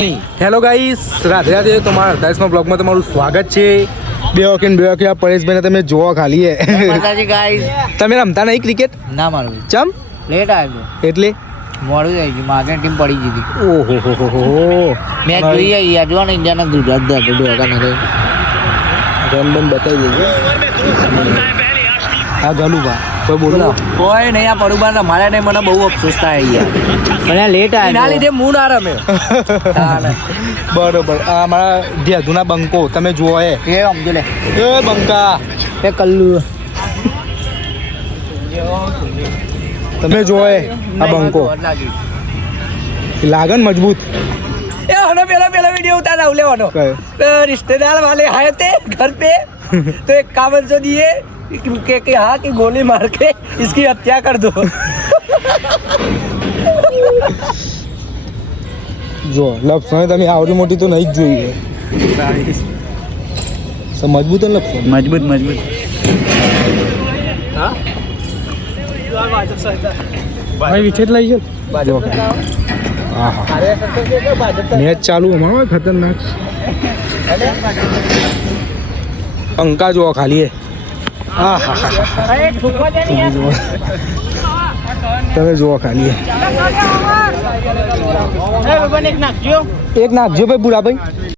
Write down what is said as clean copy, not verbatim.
Hello guys, Radhe Radhe. તમારા 28મા બ્લોગમાં તમારું સ્વાગત છે. બે વખત આ પરેશભાઈને તમે જોવા ખાલી તમે રમતા નહીં ક્રિકેટ? ના મારું ચમ લેટ આવ્યો એટલે મોડું થઈ ગયું. માગે ટીમ પડી ગઈ ઓહો મેચ જોઈ યાર જો ને ઇન્ડિયાના ગુજરાત રન બતાવી દેજો. હા ગલુભા કોઈ બોલો કોઈ નહીં. આ પડુબા તમારા ટાઈમ મને બહુ અફસોસ થાય યાર. મને લેટ આવ્યો એના લીધે મૂડ આ રમે. બરોબર. આ મારા ધ્યાધુના બંકો તમે જુઓ એ સમજો લે એ બંકા એ કલ્લુ તમે જુઓ એ આ બંકો લાગન મજબૂત. એ હનો પેલા वीडियो उतारा लेवानो रिश्तेदार वाले आए थे घर पे तो एक कावन जो दिए कि हाँ कि गोली मार के इसकी हत्या कर दो. જો લપસણ તમે આવડી મોટી તો નહીં જ જોઈએ. મજબૂત ને લપસણ मजबूत હા ભાઈ વિકેટ લઈ ગયો. મેચ ચાલુ અમારો ખતરનાક. પંકા જોવા ખાલી તમે જોવા ખાલી એક નાખજો ભાઈ બુરા ભાઈ.